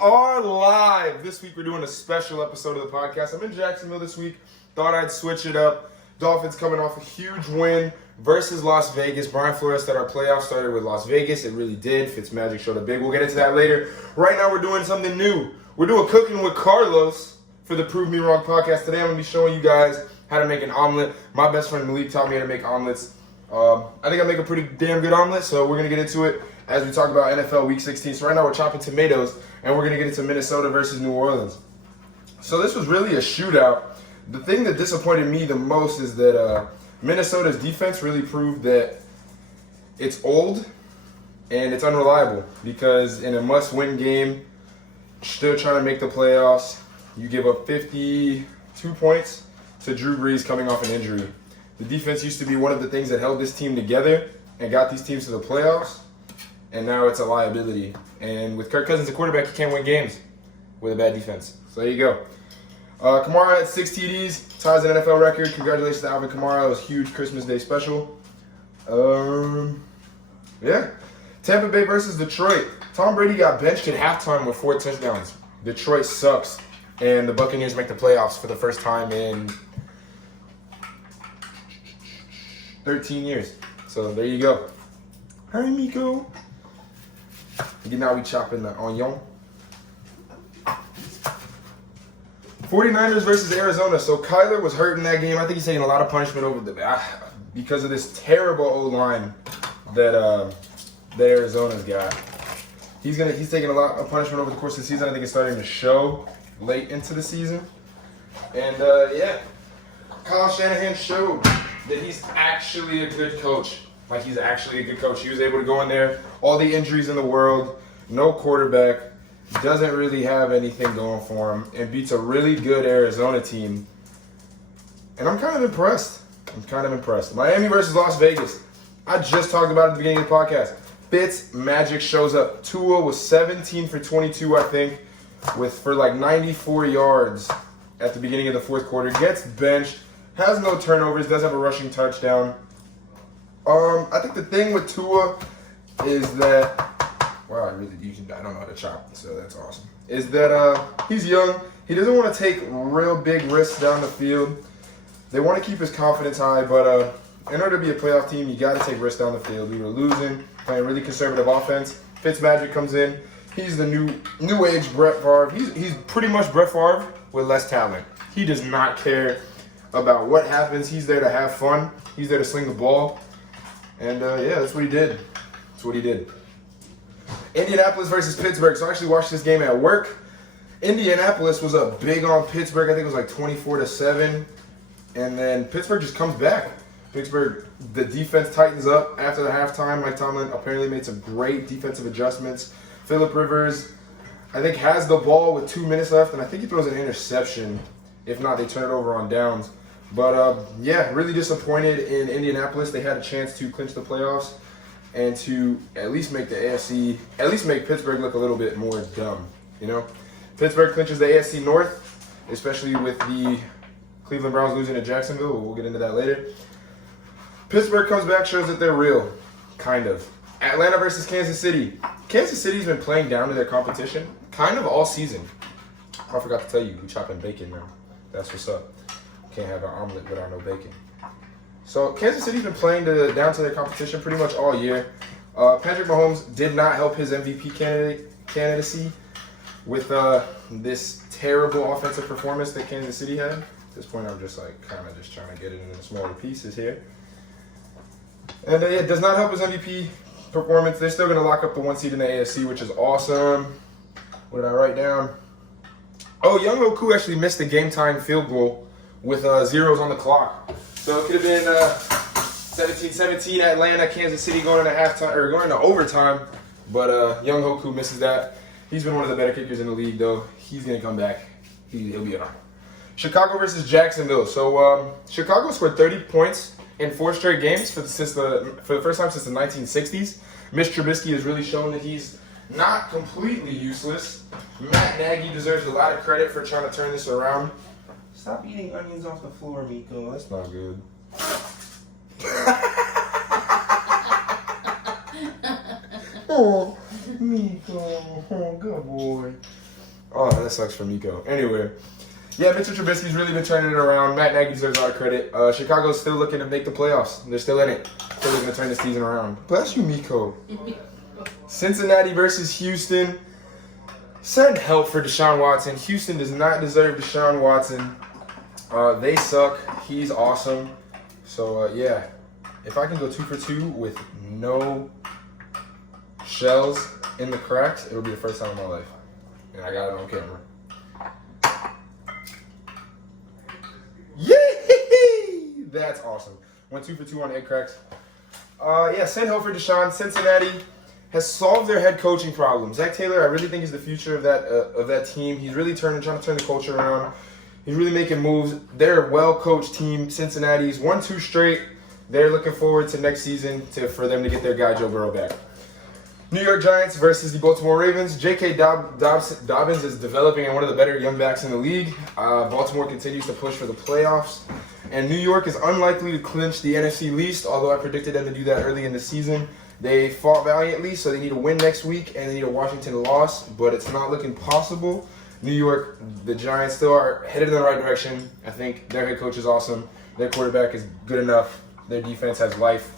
are live. This week we're doing a special episode of the podcast. I'm in Jacksonville this week. Thought I'd switch it up. Dolphins coming off a huge win versus Las Vegas. Brian Flores said our playoffs started with Las Vegas. It really did. Fitzmagic showed up big. We'll get into that later. Right now we're doing something new. We're doing Cooking with Carlos for the Prove Me Wrong podcast. Today I'm going to be showing you guys how to make an omelet. My best friend Malik taught me how to make omelets. I think I make a pretty damn good omelet, so we're going to get into it as we talk about NFL Week 16. So right now we're chopping tomatoes, and we're going to get into Minnesota versus New Orleans. So this was really a shootout. The thing that disappointed me the most is that Minnesota's defense really proved that it's old and it's unreliable, because in a must-win game, still trying to make the playoffs, you give up 52 points to Drew Brees coming off an injury. The defense used to be one of the things that held this team together and got these teams to the playoffs, and now it's a liability. And with Kirk Cousins, the quarterback, you can't win games with a bad defense. So there you go. Kamara had 6 TDs, ties an NFL record. Congratulations to Alvin Kamara. It was a huge Christmas Day special. Yeah. Tampa Bay versus Detroit. Tom Brady got benched at halftime with 4 touchdowns. Detroit sucks, and the Buccaneers make the playoffs for the first time in 13 years. So there you go. Hi, Miko. Now we chopping the onion. 49ers versus Arizona. So Kyler was hurt in that game. I think he's taking a lot of punishment over because of this terrible O-line that Arizona's got. He's taking a lot of punishment over the course of the season. I think it's starting to show late into the season. And yeah, Kyle Shanahan showed that he's actually a good coach. Like, he's actually a good coach. He was able to go in there, all the injuries in the world, no quarterback, doesn't really have anything going for him, and beats a really good Arizona team. And I'm kind of impressed. Miami versus Las Vegas. I just talked about it at the beginning of the podcast. Fitzmagic shows up. Tua was 17 for 22, I think, for like 94 yards at the beginning of the fourth quarter. Gets benched, has no turnovers, does have a rushing touchdown. I think the thing with Tua is that, wow, I don't know how to chop, so that's awesome. Is that he's young. He doesn't want to take real big risks down the field. They want to keep his confidence high, but in order to be a playoff team, you got to take risks down the field. We were losing, playing really conservative offense. Fitzmagic comes in. He's the new age Brett Favre. He's pretty much Brett Favre with less talent. He does not care about what happens. He's there to have fun. He's there to sling the ball. And yeah, that's what he did. Indianapolis versus Pittsburgh. So I actually watched this game at work. Indianapolis was up big on Pittsburgh. I think it was like 24-7. And then Pittsburgh just comes back. The defense tightens up after the halftime. Mike Tomlin apparently made some great defensive adjustments. Phillip Rivers, I think, has the ball with 2 minutes left, and I think he throws an interception. If not, they turn it over on downs. But yeah, really disappointed in Indianapolis. They had a chance to clinch the playoffs and to at least make the AFC, at least make Pittsburgh look a little bit more dumb, you know? Pittsburgh clinches the AFC North, especially with the Cleveland Browns losing to Jacksonville. We'll get into that later. Pittsburgh comes back, shows that they're real, kind of. Atlanta versus Kansas City. Kansas City's been playing down to their competition kind of all season. I forgot to tell you, we chopping bacon now. That's what's up. Can't have an omelet without no bacon. So Kansas City's been playing down to their competition pretty much all year. Patrick Mahomes did not help his MVP candidacy with this terrible offensive performance that Kansas City had. At this point, I'm just like kind of just trying to get it into smaller pieces here. And it does not help his MVP performance. They're still going to lock up the 1 seed in the AFC, which is awesome. What did I write down? Oh, Young Hoku actually missed the game-time field goal with zeros on the clock. So it could have been 17-17 Atlanta, Kansas City going into halftime or going into overtime. But Young Hoku misses that. He's been one of the better kickers in the league, though. He's going to come back. He'll be all right. Chicago versus Jacksonville. So Chicago scored 30 points in 4 straight games for the first time since the 1960s. Mitch Trubisky has really shown that he's not completely useless. Matt Nagy deserves a lot of credit for trying to turn this around. Stop eating onions off the floor, Miko. That's not good. Oh, Miko. Oh, good boy. Oh, that sucks for Miko. Anyway, yeah, Mitchell Trubisky's really been turning it around. Matt Nagy deserves a lot of credit. Chicago's still looking to make the playoffs. They're still in it. Still looking to turn the season around. Bless you, Miko. Cincinnati versus Houston. Send help for Deshaun Watson. Houston does not deserve Deshaun Watson. They suck. He's awesome. So, yeah. If I can go 2 for 2 with no shells in the cracks, it'll be the first time in my life. And I got it on camera. Yay! That's awesome. Went 2 for 2 on egg cracks. Yeah, send hope for Deshaun. Cincinnati has solved their head coaching problem. Zach Taylor, I really think, is the future of that team. He's really trying to turn the culture around. He's really making moves. They're a well-coached team. Cincinnati's 1-2 straight. They're looking forward to next season for them to get their guy Joe Burrow back. New York Giants versus the Baltimore Ravens. J.K. Dobbins is developing in one of the better young backs in the league. Baltimore continues to push for the playoffs. And New York is unlikely to clinch the NFC least, although I predicted them to do that early in the season. They fought valiantly, so they need a win next week, and they need a Washington loss, but it's not looking possible. New York, the Giants still are headed in the right direction. I think their head coach is awesome. Their quarterback is good enough. Their defense has life.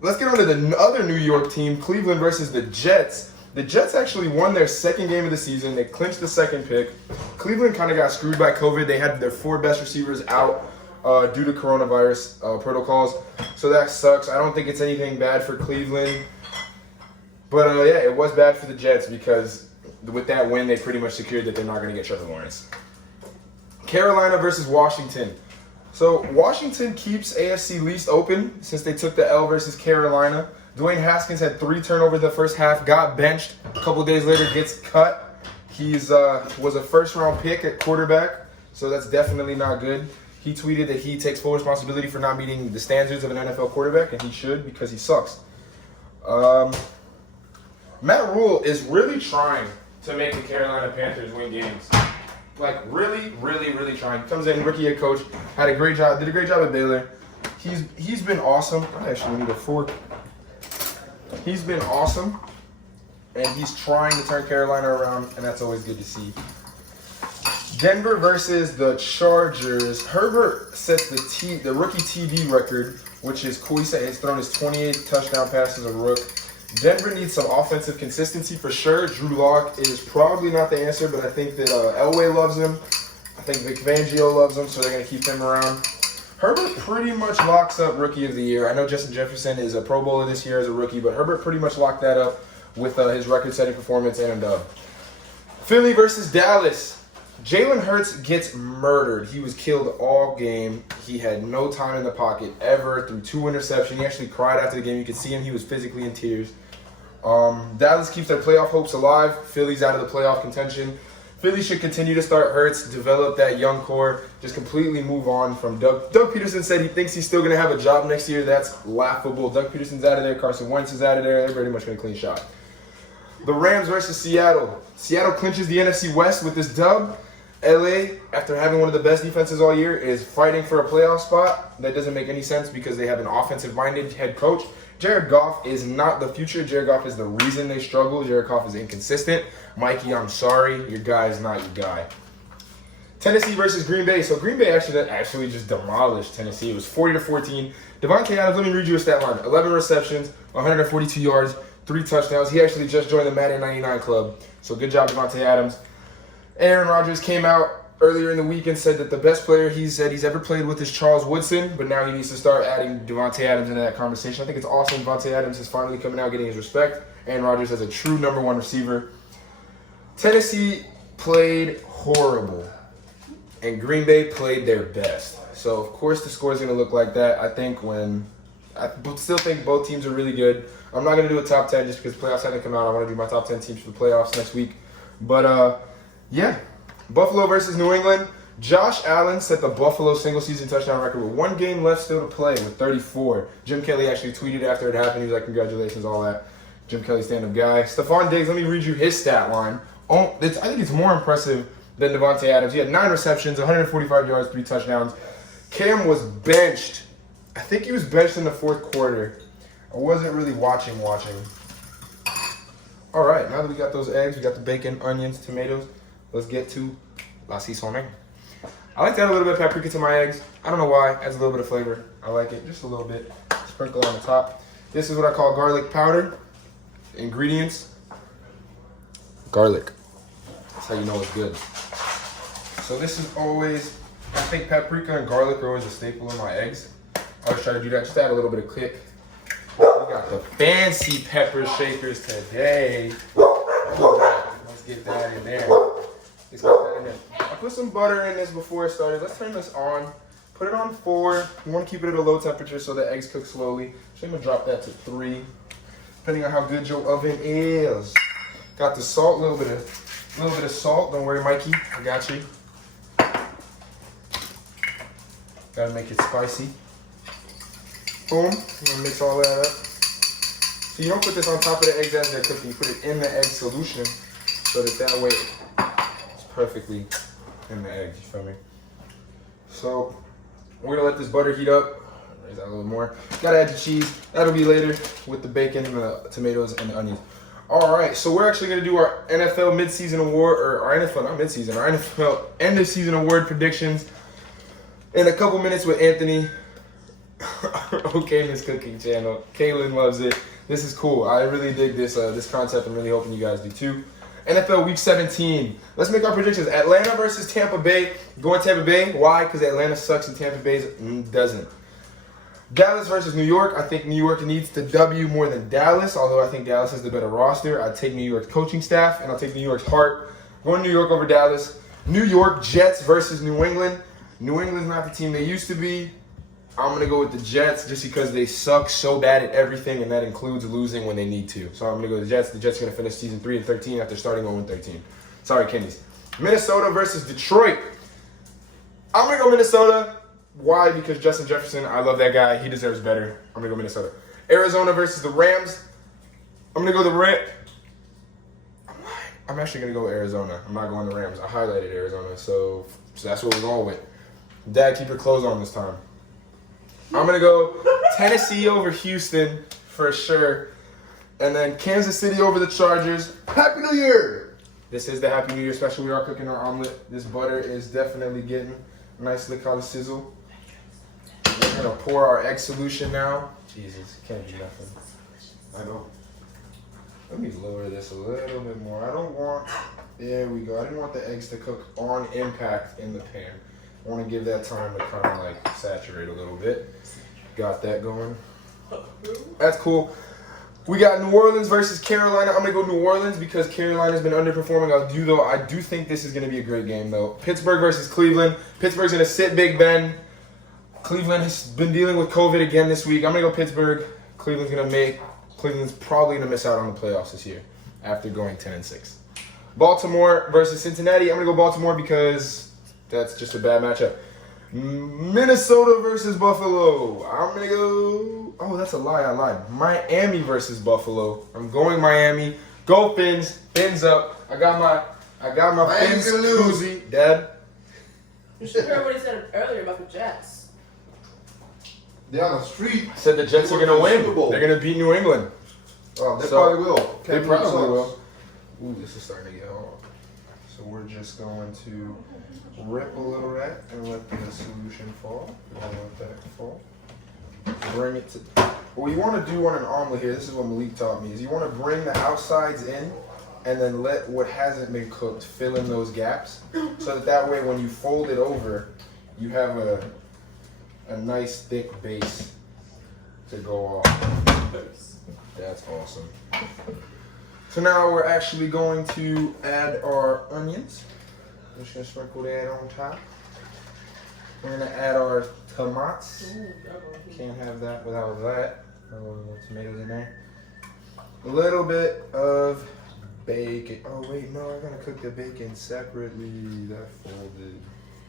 Let's get on to the other New York team, Cleveland versus the Jets. The Jets actually won their second game of the season. They clinched the second pick. Cleveland kind of got screwed by COVID. They had their 4 best receivers out due to coronavirus protocols. So that sucks. I don't think it's anything bad for Cleveland. But yeah, it was bad for the Jets because with that win, they pretty much secured that they're not going to get Trevor Lawrence. Carolina versus Washington. So Washington keeps AFC least open since they took the L versus Carolina. Dwayne Haskins had 3 turnovers the first half, got benched. A couple days later, gets cut. He's was a first-round pick at quarterback, so that's definitely not good. He tweeted that he takes full responsibility for not meeting the standards of an NFL quarterback, and he should because he sucks. Matt Rule is really trying to make the Carolina Panthers win games. Like, really, really, really trying. Comes in, rookie head coach, did a great job at Baylor. He's been awesome. I actually need a fork. He's been awesome, and he's trying to turn Carolina around, and that's always good to see. Denver versus the Chargers. Herbert sets the rookie TD record, which is cool. He said he's thrown his 28 touchdown passes as a rook. Denver needs some offensive consistency for sure. Drew Lock is probably not the answer, but I think that Elway loves him. I think Vic Fangio loves him, so they're going to keep him around. Herbert pretty much locks up Rookie of the Year. I know Justin Jefferson is a Pro Bowler this year as a rookie, but Herbert pretty much locked that up with his record-setting performance and a dub. Philly versus Dallas. Jalen Hurts gets murdered. He was killed all game. He had no time in the pocket ever, threw 2 interceptions. He actually cried after the game. You could see him. He was physically in tears. Dallas keeps their playoff hopes alive. Philly's out of the playoff contention. Philly should continue to start Hurts, develop that young core, just completely move on from Doug. Doug Peterson said he thinks he's still going to have a job next year. That's laughable. Doug Peterson's out of there. Carson Wentz is out of there. They're pretty much going to clean shot. The Rams versus Seattle. Seattle clinches the NFC West with this dub. LA, after having one of the best defenses all year, is fighting for a playoff spot. That doesn't make any sense because they have an offensive-minded head coach. Jared Goff is not the future. Jared Goff is the reason they struggle. Jared Goff is inconsistent. Mikey, I'm sorry. Your guy is not your guy. Tennessee versus Green Bay. So Green Bay actually just demolished Tennessee. It was 40-14. Devontae Adams, let me read you a stat line. 11 receptions, 142 yards, 3 touchdowns. He actually just joined the Madden 99 club. So good job, Devontae Adams. Aaron Rodgers came out earlier in the week and said that the best player he's ever played with is Charles Woodson, but now he needs to start adding Devontae Adams into that conversation. I think it's awesome Devontae Adams is finally coming out getting his respect. Aaron Rodgers as a true number 1 receiver. Tennessee played horrible, and Green Bay played their best. So, of course, the score is going to look like that. I still think both teams are really good. I'm not going to do a top 10 just because playoffs haven't come out. I want to do my top 10 teams for the playoffs next week. But, yeah. Buffalo versus New England. Josh Allen set the Buffalo single-season touchdown record with 1 game left still to play with 34. Jim Kelly actually tweeted after it happened. He was like, congratulations, all that. Jim Kelly, stand-up guy. Stephon Diggs, let me read you his stat line. I think it's more impressive than Devontae Adams. He had 9 receptions, 145 yards, 3 touchdowns. Cam was benched. I think he was benched in the 4th quarter. I wasn't really watching. All right, now that we got those eggs, we got the bacon, onions, tomatoes, let's get to la sazon. I like to add a little bit of paprika to my eggs. I don't know why, adds a little bit of flavor. I like it, just a little bit. Sprinkle on the top. This is what I call garlic powder. Ingredients, garlic. That's how you know it's good. So this is always, I think paprika and garlic are always a staple in my eggs. I always try to do that, just add a little bit of kick. We got the fancy pepper shakers today. Let's get that in there. Let's get that in there. I put some butter in this before it started. Let's turn this on. Put it on 4. You want to keep it at a low temperature so the eggs cook slowly. So I'm gonna drop that to 3, depending on how good your oven is. Got the salt, a little bit of salt. Don't worry, Mikey, I got you. Gotta make it spicy. Boom. I'm gonna mix all that up. So you don't put this on top of the eggs as they're cooking. You put it in the egg solution so that way it's perfectly in the eggs. You feel me? So we're gonna let this butter heat up. Raise that a little more. Gotta add the cheese. That'll be later with the bacon, the tomatoes, and the onions. All right, so we're actually gonna do our NFL midseason award, or our NFL, not midseason, our NFL end of season award predictions in a couple minutes with Anthony. Okay, Miss Cooking Channel. Kaylin loves it. This is cool. I really dig this this concept. I'm really hoping you guys do too. NFL Week 17. Let's make our predictions. Atlanta versus Tampa Bay. Going Tampa Bay. Why? Because Atlanta sucks and Tampa Bay doesn't. Dallas versus New York. I think New York needs to W more than Dallas, although I think Dallas has the better roster. I'd take New York's coaching staff, and I'll take New York's heart. Going New York over Dallas. New York Jets versus New England. New England's not the team they used to be. I'm going to go with the Jets just because they suck so bad at everything, and that includes losing when they need to. So I'm going to go with the Jets. The Jets are going to finish season 3-13 after starting 0-13. Sorry, Kenny's. Minnesota versus Detroit. I'm going to go Minnesota. Why? Because Justin Jefferson, I love that guy. He deserves better. I'm going to go Minnesota. Arizona versus the Rams. I'm going to go the Rams. I'm actually going to go Arizona. I'm not going the Rams. I highlighted Arizona, so that's what we're going with. Dad, keep your clothes on this time. I'm going to go Tennessee over Houston for sure. And then Kansas City over the Chargers. Happy New Year! This is the Happy New Year special. We are cooking our omelet. This butter is definitely getting a nice lick out of sizzle. We're going to pour our egg solution now. Jesus, can't do nothing. I know. Let me lower this a little bit more. I don't want... There we go. I didn't want the eggs to cook on impact in the pan. I want to give that time to kind of like saturate a little bit. Got that going. That's cool. We got New Orleans versus Carolina. I'm going to go New Orleans because Carolina's been underperforming. I do think this is going to be a great game, though. Pittsburgh versus Cleveland. Pittsburgh's going to sit Big Ben. Cleveland has been dealing with COVID again this week. I'm going to go Pittsburgh. Cleveland's probably going to miss out on the playoffs this year after going 10-6. Baltimore versus Cincinnati. I'm going to go Baltimore because that's just a bad matchup. Minnesota versus Buffalo. I'm going to go... Oh, that's a lie. I lied. Miami versus Buffalo. I'm going Miami. Go Fins. Fins up. I got my Fins koozie. Dad? You should hear what he said earlier about the Jets. They're on the street. I said the Jets are going to win. They're going to beat New England. Oh, they probably will. They probably will. Ooh, this is starting to get hot. So we're just going to rip a little of that and let the solution fall. We don't let that fall. Bring it to... What you want to do on an omelet here, this is what Malik taught me, is you want to bring the outsides in and then let what hasn't been cooked fill in those gaps. So that way when you fold it over, you have a nice thick base to go off. That's awesome. So now we're actually going to add our onions. I'm just going to sprinkle that on top. We're going to add our tomatoes. Can't have that without that. A little tomatoes in there. A little bit of bacon. Oh wait, no, I'm going to cook the bacon separately. That folded.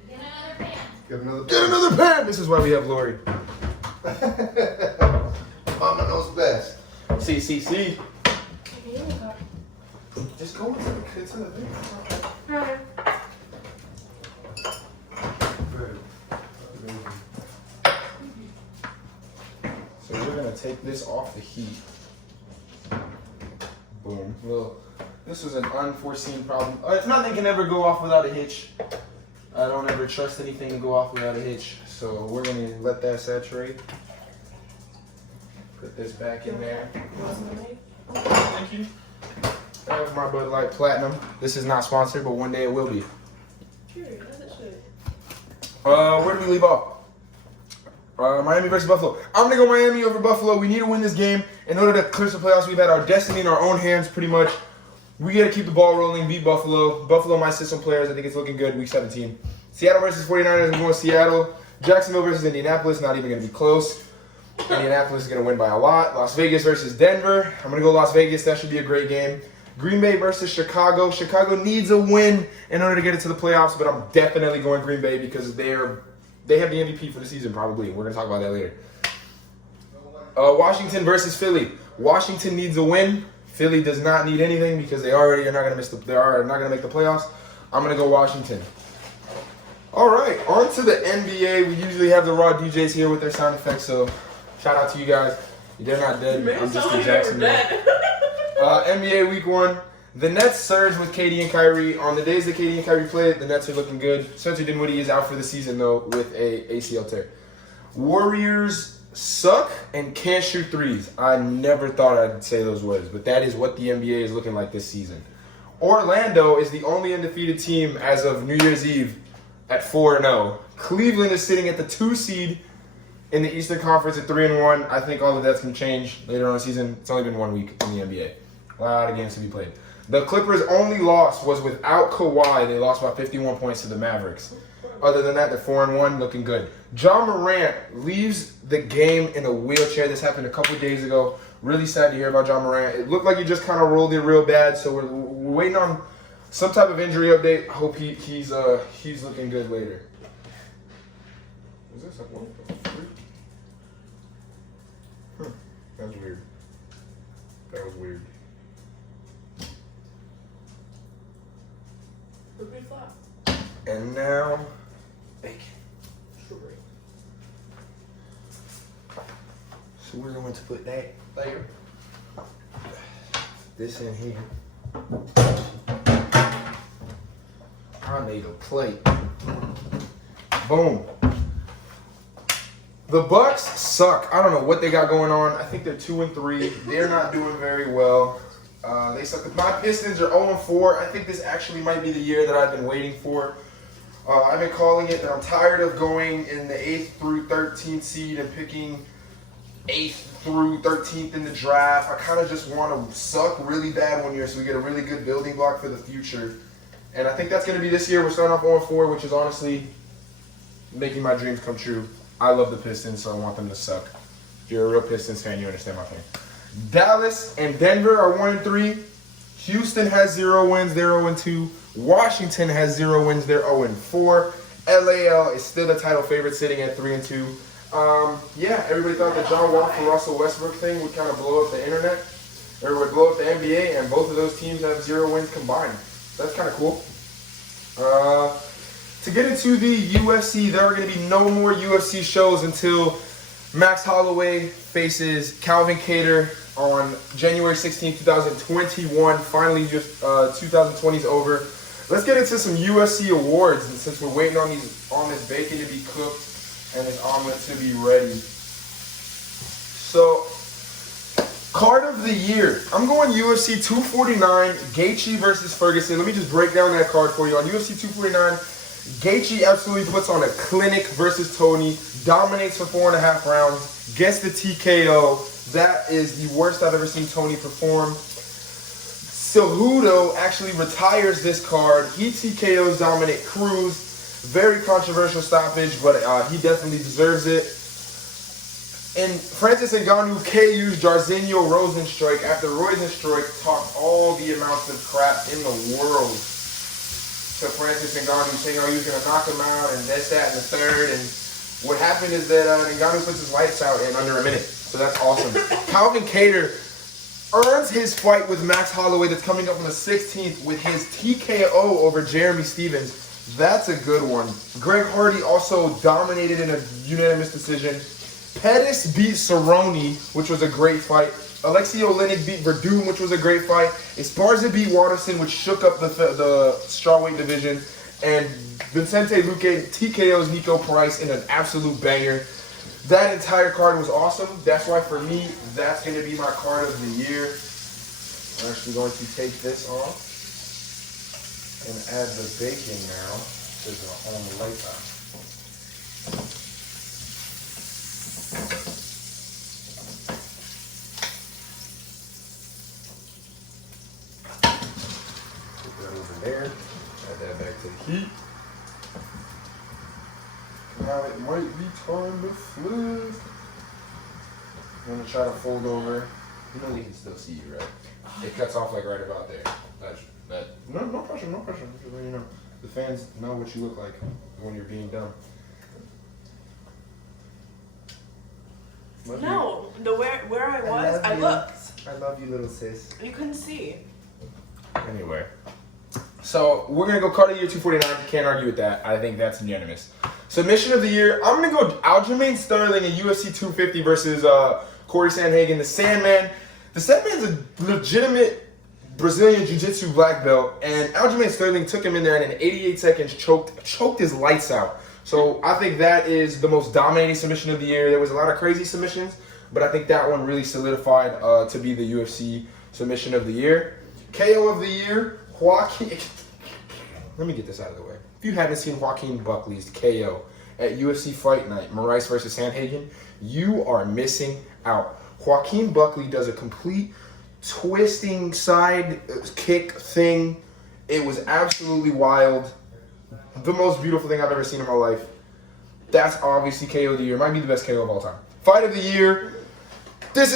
Get another pan. Get another pan! This is why we have Lori. Mama knows best. See. Just go into the thing. So we're going to take this off the heat. Boom. Well, this was an unforeseen problem. If nothing can ever go off without a hitch. I don't ever trust anything to go off without a hitch. So we're going to let that saturate. Put this back in there. Thank you. That was my Bud Light Platinum. This is not sponsored, but one day it will be. Where do we leave off? Miami versus Buffalo. I'm going to go Miami over Buffalo. We need to win this game. In order to clinch the playoffs, we've had our destiny in our own hands pretty much. We got to keep the ball rolling, beat Buffalo. Buffalo might sit some players. I think it's looking good week 17. Seattle versus 49ers. I'm going Seattle. Jacksonville versus Indianapolis. Not even going to be close. Indianapolis is going to win by a lot. Las Vegas versus Denver. I'm going to go Las Vegas. That should be a great game. Green Bay versus Chicago. Chicago needs a win in order to get into the playoffs, but I'm definitely going Green Bay because they have the MVP for the season probably. We're going to talk about that later. Washington versus Philly. Washington needs a win. Philly does not need anything because they already are not going to miss they are not going to make the playoffs. I'm going to go Washington. All right, on to the NBA. We usually have the Raw DJs here with their sound effects, so shout out to you guys. They're not dead. I'm just in Jacksonville. NBA Week 1. The Nets surge with KD and Kyrie. On the days that KD and Kyrie played, the Nets are looking good. Spencer Dinwiddie is out for the season, though, with a ACL tear. Warriors suck and can't shoot threes. I never thought I'd say those words, but that is what the NBA is looking like this season. Orlando is the only undefeated team as of New Year's Eve at 4-0. Cleveland is sitting at the 2 seed in the Eastern Conference at 3-1. I think all of that's going to change later on in the season. It's only been 1 week in the NBA. A lot of games to be played. The Clippers' only loss was without Kawhi. They lost by 51 points to the Mavericks. Other than that, they're 4-1, looking good. Ja Morant leaves the game in a wheelchair. This happened a couple days ago. Really sad to hear about Ja Morant. It looked like he just kind of rolled it real bad, so we're waiting on some type of injury update. I hope he's looking good later. Is this like 1, 3? That was weird. That was weird. And now, bacon. So we're going to put that later. This in here. I need a plate. Boom. The Bucks suck. I don't know what they got going on. I think they're 2-3. They're not doing very well. They suck. My Pistons are 0-4. I think this actually might be the year that I've been waiting for. I've been calling it that I'm tired of going in the 8th through 13th seed and picking 8th through 13th in the draft. I kind of just want to suck really bad one year so we get a really good building block for the future. And I think that's going to be this year. We're starting off 0-4, which is honestly making my dreams come true. I love the Pistons, so I want them to suck. If you're a real Pistons fan, you understand my pain. Dallas and Denver are 1-3. Houston has 0 wins, they're 0-2. Washington has 0 wins, they're 0-4. LAL is still the title favorite, sitting at 3-2. Yeah, everybody thought the John Wall for Russell Westbrook thing would kind of blow up the internet, or would blow up the NBA, and both of those teams have 0 wins combined. That's kind of cool. To get into the UFC, there are going to be no more UFC shows until Max Holloway faces Calvin Kattar on January 16, 2021. Finally, just 2020 is over. Let's get into some UFC awards, and since we're waiting on this bacon to be cooked and this omelet to be ready. So, card of the year. I'm going UFC 249, Gaethje versus Ferguson. Let me just break down that card for you. On UFC 249, Gaethje absolutely puts on a clinic versus Tony, dominates for 4.5 rounds, gets the TKO. That is the worst I've ever seen Tony perform. Cejudo actually retires this card. He TKOs Dominic Cruz. Very controversial stoppage, but he definitely deserves it. And Francis Ngannou KU's Jairzinho Rozenstruik after Rozenstruik talked all the amounts of crap in the world to Francis Ngannou, saying, oh, he was going to knock him out and this, that, and the third. And what happened is that Ngannou puts his lights out in under a minute. So that's awesome. Calvin Kattar earns his fight with Max Holloway that's coming up on the 16th with his TKO over Jeremy Stevens. That's a good one. Greg Hardy also dominated in a unanimous decision. Pettis beat Cerrone, which was a great fight. Alexei Oleinik beat Verdum, which was a great fight. Esparza beat Watterson, which shook up the strawweight division. And Vicente Luque TKO's Nico Price in an absolute banger. That entire card was awesome. That's why for me, that's going to be my card of the year. I'm actually going to take this off and add the bacon now to the omelet. Put that over there. Add that back to the heat. Now it might be time to flip. I'm gonna try to fold over. You know we can still see you, right? It cuts off like right about there. No pressure, no pressure. Just letting you know. The fans know what you look like when you're being dumb. No, where I was, I looked. I love you, little sis. You couldn't see. Anyway, so we're gonna go card of the year 249. Can't argue with that. I think that's unanimous. Submission of the year. I'm gonna go Aljamain Sterling in UFC 250 versus Corey Sandhagen, the Sandman. The Sandman's a legitimate Brazilian Jiu-Jitsu black belt, and Aljamain Sterling took him in there and in 88 seconds choked his lights out. So I think that is the most dominating submission of the year. There was a lot of crazy submissions, but I think that one really solidified to be the UFC submission of the year. KO of the year, Joaquin. Let me get this out of the way. If you haven't seen Joaquin Buckley's KO at UFC Fight Night, Moraes versus Sandhagen, you are missing out. Joaquin Buckley does a complete twisting side kick thing. It was absolutely wild. The most beautiful thing I've ever seen in my life. That's obviously KO of the year. Might be the best KO of all time. Fight of the year.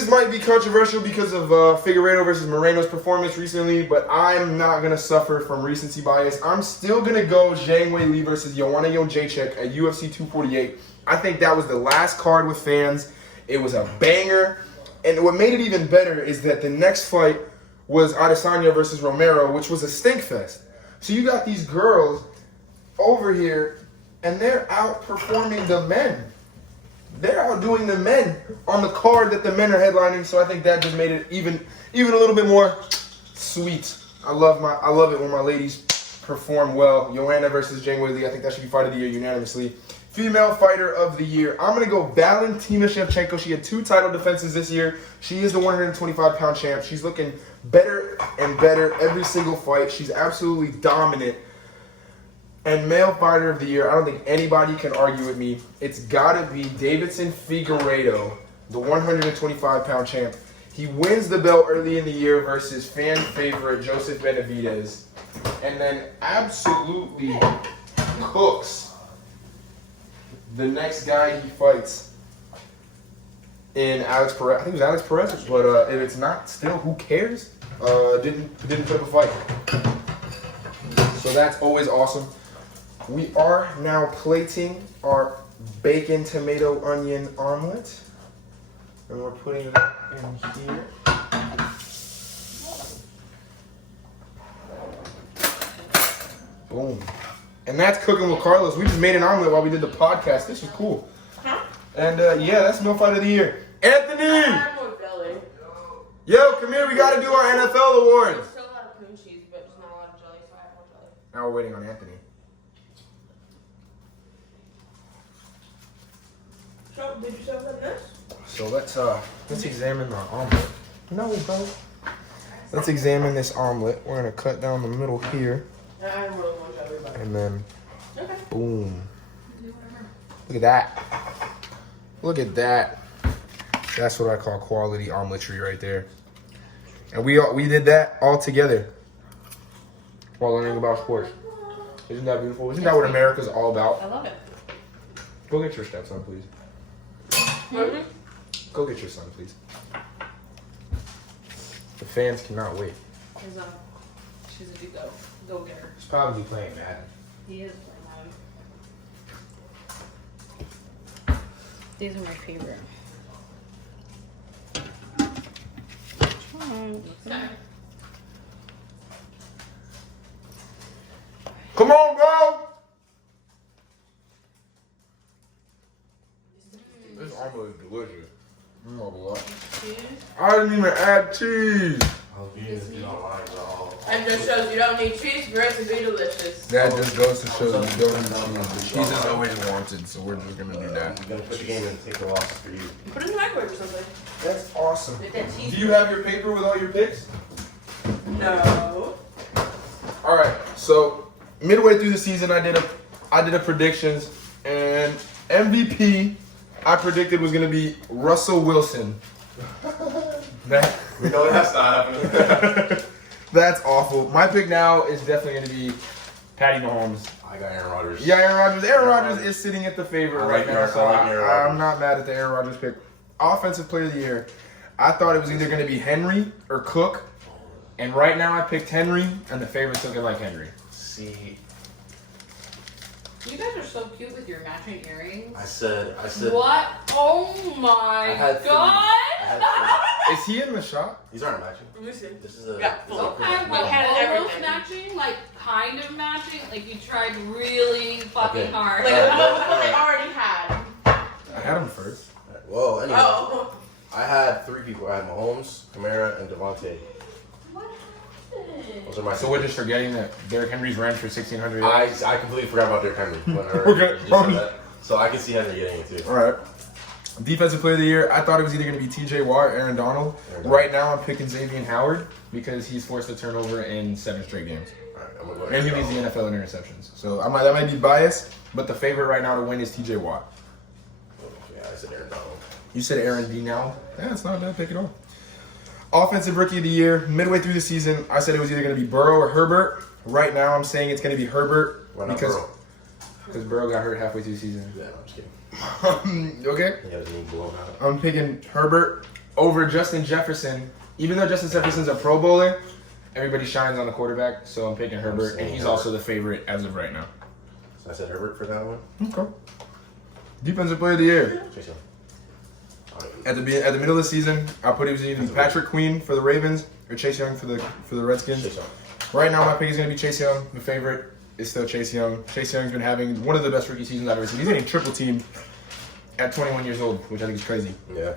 Might be controversial because of Figueiredo versus Moreno's performance recently, but I'm not going to suffer from recency bias. I'm still going to go Zhang Weili versus Joanna Jędrzejczyk at UFC 248. I think that was the last card with fans. It was a banger. And what made it even better is that the next fight was Adesanya versus Romero, which was a stink fest. So you got these girls over here, and they're outperforming the men. They're outdoing the men on the card that the men are headlining. So I think that just made it even a little bit more sweet. I love it when my ladies perform well. Joanna versus Zhang Weili. I think that should be fight of the year unanimously. Female fighter of the year. I'm going to go Valentina Shevchenko. She had 2 title defenses this year. She is the 125-pound champ. She's looking better and better every single fight. She's absolutely dominant. And male fighter of the year, I don't think anybody can argue with me. It's got to be Davidson Figueiredo, the 125-pound champ. He wins the belt early in the year versus fan favorite Joseph Benavidez. And then absolutely cooks the next guy he fights in Alex Perez. I think it was Alex Perez, but if it's not, still, who cares? Didn't put up a fight. So that's always awesome. We are now plating our bacon, tomato, onion omelet. And we're putting it in here. Boom. And that's cooking with Carlos. We just made an omelet while we did the podcast. This is cool. Huh? And yeah, that's Milk Fight of the Year. Anthony! I'm with Billy. Yo, come here. We got to do our NFL awards. There's still a lot of cream cheese, but just not a lot of jelly, so I have more jelly. Now we're waiting on Anthony. So, did you serve them this? So let's examine our omelet. No, bro. Let's examine this omelet. We're gonna cut down the middle here, I have really more jelly, but... and then Okay. boom. Look at that. Look at that. That's what I call quality omeletry right there. And we did that all together while learning about sports. Isn't that beautiful? Isn't that what America's all about? I love it. Go get your stepson, please. Mm-hmm. Go get your son, please. The fans cannot wait. She's a go-getter. He's probably playing Madden. He is playing mine. These are my favorite. Come on, bro! This omelet is delicious. I'm not gonna lie. I I didn't even add cheese. And just shows you don't need cheese for it to be delicious. That just goes to show you don't need cheese. The cheese is always wanted, so we're just gonna do that. I'm gonna put your game in and take the loss for you. Put it in the microwave or something. That's awesome. Make that cheese. Do you have your paper with all your picks? No. All right. So midway through the season, I did a predictions, and MVP I predicted was gonna be Russell Wilson. That. We know that's not happening. That's awful. My pick now is definitely going to be Patty Mahomes. I got Aaron Rodgers. Yeah, Aaron Rodgers. Aaron Rodgers is sitting at the favorite right now, so Aaron Rodgers. I'm not mad at the Aaron Rodgers pick. Offensive Player of the Year. I thought it was either going to be Henry or Cook, and right now I picked Henry, and the favorites looking like Henry. See, You guys are so cute with your matching earrings. I said. What? Oh my I had god! Is he in the shot? These aren't matching. Let me see. This is a. Yeah, this is full. a Okay, print. like had almost everything. matching, like kind of matching, like you tried really fucking Okay. hard. Like what they already had. I had him first. Well, anyway, Oh. I had 3 people. I had Mahomes, Kamara, and Devontae. What happened? Those are my. So we're just forgetting that Derrick Henry's ran for 1,600 I yards. completely forgot about Derrick Henry. Okay. So I can see Henry getting it too. All right. Defensive Player of the Year. I thought it was either going to be T.J. Watt or Aaron Donald. Right now, I'm picking Xavier Howard because he's forced a turnover in 7 straight games. Alright, I'm gonna go And he leads the NFL in interceptions. So that might be biased, but the favorite right now to win is T.J. Watt. Yeah, I said Aaron Donald. You said Aaron D. now? Yeah, it's not a bad pick at all. Offensive Rookie of the Year. Midway through the season, I said it was either going to be Burrow or Herbert. Right now, I'm saying it's going to be Herbert. Why not because Burrow? Because Burrow got hurt halfway through the season. Yeah, I'm just kidding. Okay. He has me blown out. I'm picking Herbert over Justin Jefferson. Even though Justin Jefferson's a Pro Bowler, everybody shines on the quarterback, so I'm picking Herbert, and he's also the favorite as of right now. So I said Herbert for that one. Okay. Defensive Player of the Year. Chase Young. At the middle of the season, I put it was either Patrick Queen for the Ravens or Chase Young for the Redskins. Chase Young. Right now, my pick is going to be Chase Young. The favorite is still Chase Young. Chase Young's been having one of the best rookie seasons I've ever seen. He's getting triple teamed at 21 years old, which I think is crazy. Yeah.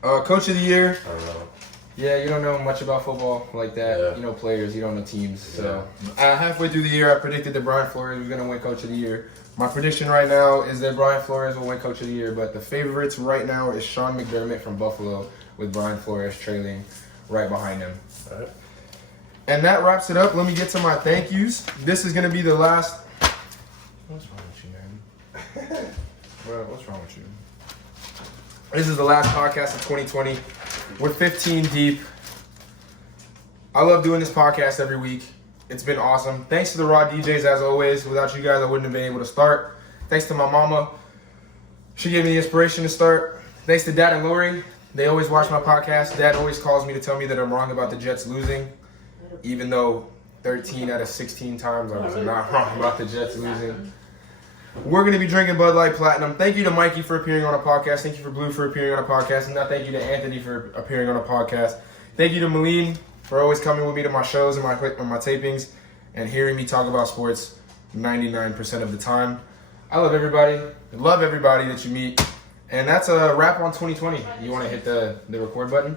Coach of the Year. I don't know. Yeah, you don't know much about football like that. Yeah. You know players, you don't know teams. So halfway through the year, I predicted that Brian Flores was going to win Coach of the Year. My prediction right now is that Brian Flores will win Coach of the Year, but the favorites right now is Sean McDermott from Buffalo, with Brian Flores trailing right behind him. All right. And that wraps it up. Let me get to my thank yous. This is going to be the last. What's wrong with you, man? Bro, what's wrong with you? This is the last podcast of 2020. We're 15 deep. I love doing this podcast every week. It's been awesome. Thanks to the Raw DJs as always. Without you guys, I wouldn't have been able to start. Thanks to my mama. She gave me the inspiration to start. Thanks to Dad and Lori. They always watch my podcast. Dad always calls me to tell me that I'm wrong about the Jets losing. Even though 13 out of 16 times I was not wrong about the Jets losing. We're going to be drinking Bud Light Platinum. Thank you to Mikey for appearing on a podcast. Thank you for Blue for appearing on a podcast. And now thank you to Anthony for appearing on a podcast. Thank you to Malene for always coming with me to my shows and my tapings and hearing me talk about sports 99% of the time. I love everybody. I love everybody that you meet. And that's a wrap on 2020. You want to hit the record button?